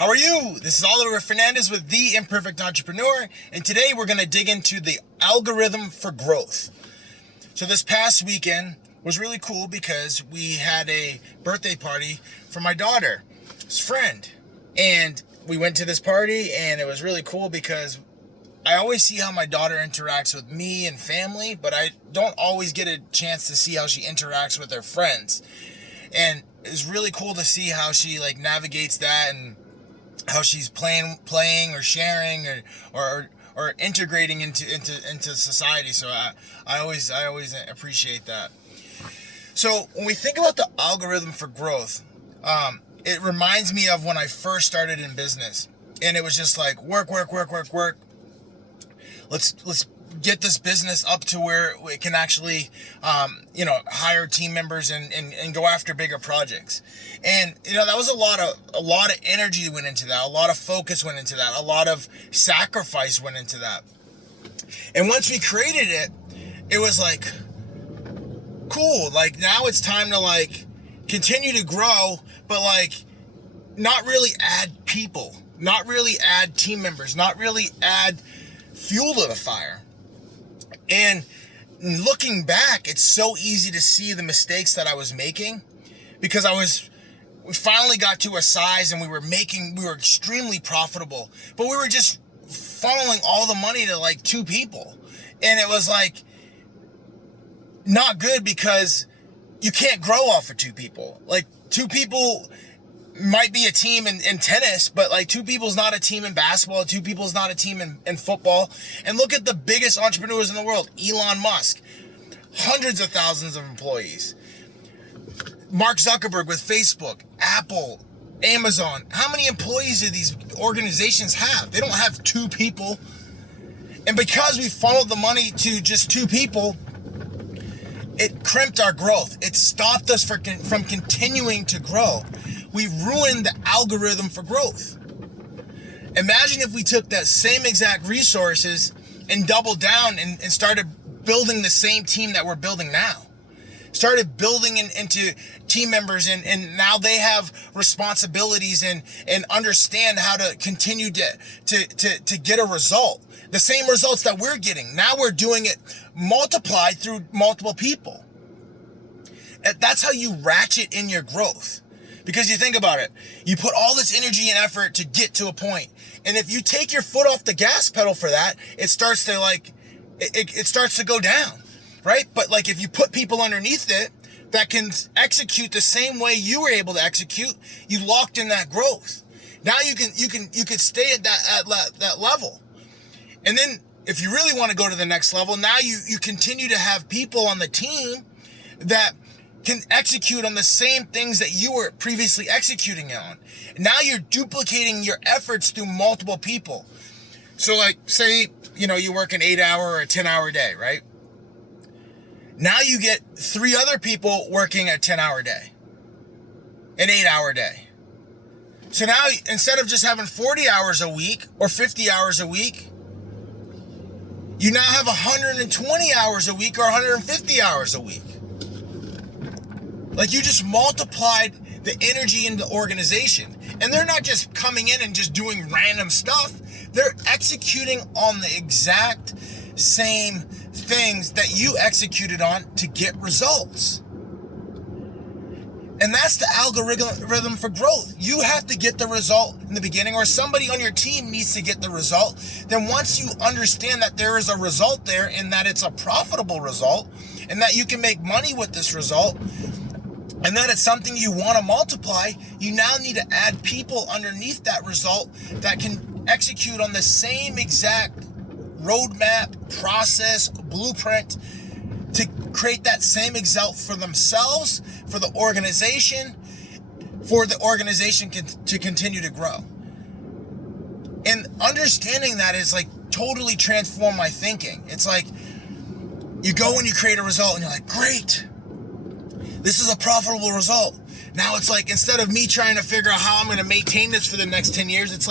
How are you? This is Oliver Fernandez with The Imperfect Entrepreneur, and today we're going to dig into the algorithm for growth. So this past weekend was really cool because we had a birthday party for my daughter's friend, and we went to this party, and it was really cool because I always see how my daughter interacts with me and family, but I don't always get a chance to see how she interacts with her friends. And it's really cool to see how she navigates that and how she's playing or sharing or integrating into society. So I always appreciate that. So when we think about the algorithm for growth, it reminds me of when I first started in business, and it was just like work. Let's get this business up to where it can actually, hire team members and go after bigger projects. And, that was a lot of energy went into that. A lot of focus went into that. A lot of sacrifice went into that. And once we created it, it was like, cool. Like now it's time to continue to grow, but not really add people, not really add team members, not really add fuel to the fire. And looking back, it's so easy to see the mistakes that I was making because we finally got to a size and we were extremely profitable, but we were just funneling all the money to two people. And it was not good because you can't grow off of two people. Two people might be a team in tennis, but two people's not a team in basketball. Two people's not a team in football. And look at the biggest entrepreneurs in the world. Elon Musk, hundreds of thousands of employees. Mark Zuckerberg with Facebook, Apple, Amazon. How many employees do these organizations have? They don't have two people. And because we funneled the money to just two people, it crimped our growth. It stopped us from continuing to grow. We ruined the algorithm for growth. Imagine if we took that same exact resources and doubled down and started building the same team that we're building now. Started building into team members and now they have responsibilities and understand how to continue to get a result. The same results that we're getting. Now we're doing it multiplied through multiple people. That's how you ratchet in your growth. Because you think about it, you put all this energy and effort to get to a point. And if you take your foot off the gas pedal for that, it starts to it starts to go down, right? But if you put people underneath it that can execute the same way you were able to execute, you locked in that growth. Now you can stay at that level. And then if you really want to go to the next level, now you continue to have people on the team that can execute on the same things that you were previously executing on. Now you're duplicating your efforts through multiple people. So say, you work an 8-hour or a 10-hour day, right? Now you get 3 other people working a 10-hour day, an 8-hour day. So now instead of just having 40 hours a week or 50 hours a week, you now have 120 hours a week or 150 hours a week. You just multiplied the energy in the organization. And they're not just coming in and just doing random stuff. They're executing on the exact same things that you executed on to get results. And that's the algorithm for growth. You have to get the result in the beginning, or somebody on your team needs to get the result. Then once you understand that there is a result there and that it's a profitable result and that you can make money with this result, and that it's something you want to multiply, you now need to add people underneath that result that can execute on the same exact roadmap, process, blueprint to create that same result for themselves, for the organization to continue to grow. And understanding that is totally transformed my thinking. It's you go and you create a result and you're like, great. This is a profitable result. Now it's instead of me trying to figure out how I'm going to maintain this for the next 10 years, it's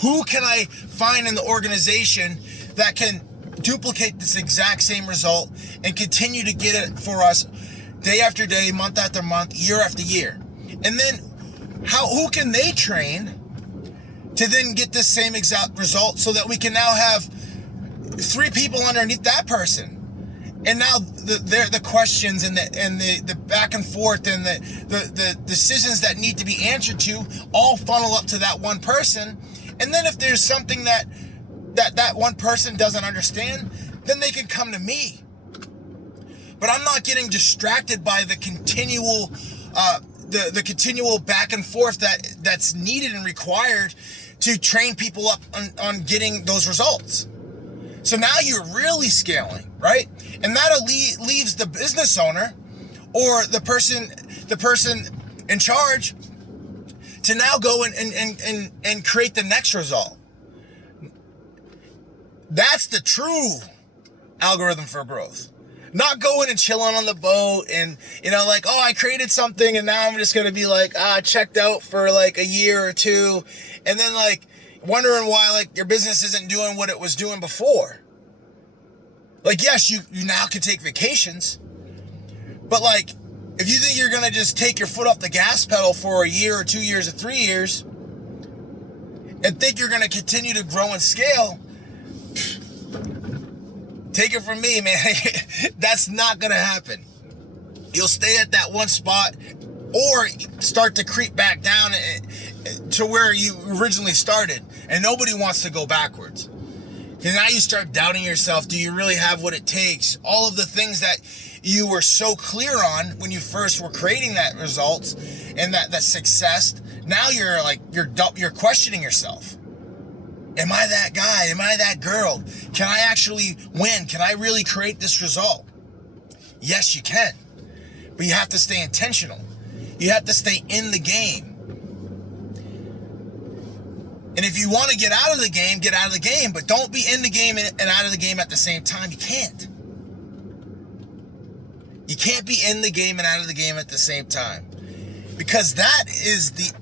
who can I find in the organization that can duplicate this exact same result and continue to get it for us day after day, month after month, year after year. And then who can they train to then get the same exact result, so that we can now have 3 people underneath that person. And now the questions and the back and forth and the decisions that need to be answered to all funnel up to that one person. And then if there's something that one person doesn't understand, then they can come to me. But I'm not getting distracted by the continual the continual back and forth that's needed and required to train people up on getting those results. So now you're really scaling, right? And that leaves the business owner or the person in charge to now go and create the next result. That's the true algorithm for growth. Not going and chilling on the boat and, like, oh, I created something and now I'm just going to be like, checked out for like a year or 2. And then like wondering why like your business isn't doing what it was doing before. Like, yes, you now can take vacations, but like, if you think you're going to just take your foot off the gas pedal for a year or 2 years or 3 years and think you're going to continue to grow and scale, take it from me, man. That's not going to happen. You'll stay at that one spot or start to creep back down to where you originally started. And nobody wants to go backwards. Because now you start doubting yourself. Do you really have what it takes? All of the things that you were so clear on when you first were creating that results and that success. Now you're questioning yourself. Am I that guy? Am I that girl? Can I actually win? Can I really create this result? Yes, you can. But you have to stay intentional. You have to stay in the game. And if you want to get out of the game, get out of the game. But don't be in the game and out of the game at the same time. You can't. You can't be in the game and out of the game at the same time. Because that is the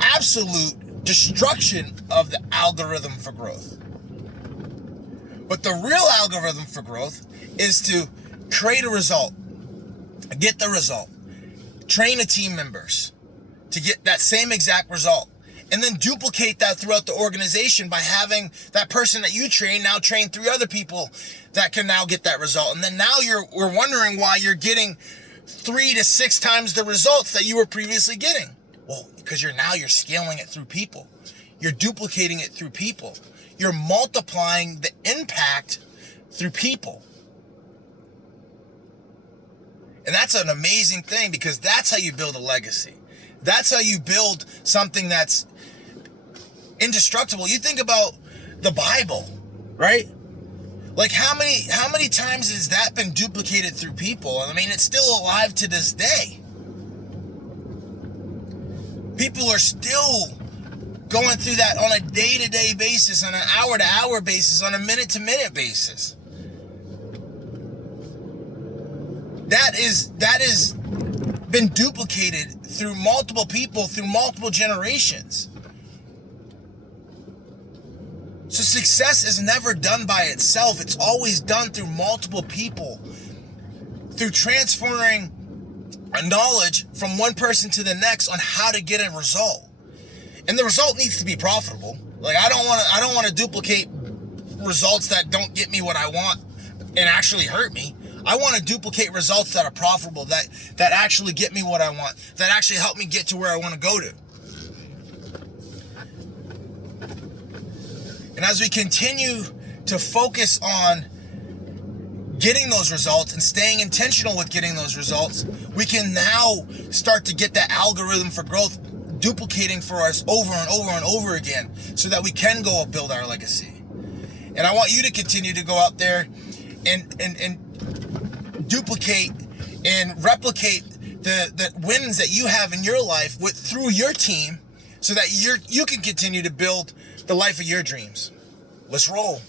absolute destruction of the algorithm for growth. But the real algorithm for growth is to create a result, get the result, train the team members to get that same exact result, and then duplicate that throughout the organization by having that person that you train now train 3 other people that can now get that result. And then now we're wondering why you're getting 3 to 6 times the results that you were previously getting. Well, because you're scaling it through people. You're duplicating it through people. You're multiplying the impact through people. And that's an amazing thing, because that's how you build a legacy. That's how you build something that's indestructible. You think about the Bible, right? Like how many times has that been duplicated through people? I mean, it's still alive to this day. People are still going through that on a day-to-day basis, on an hour-to-hour basis, on a minute-to-minute basis. That is been duplicated through multiple people, through multiple generations. So success is never done by itself. It's always done through multiple people, through transferring a knowledge from one person to the next on how to get a result. And the result needs to be profitable. Like I don't want to duplicate results that don't get me what I want and actually hurt me. I want to duplicate results that are profitable, that actually get me what I want, that actually help me get to where I want to go to. And as we continue to focus on getting those results and staying intentional with getting those results, we can now start to get that algorithm for growth duplicating for us over and over and over again, so that we can go build our legacy. And I want you to continue to go out there and duplicate and replicate the wins that you have in your life through your team, so that you can continue to build the life of your dreams. Let's roll.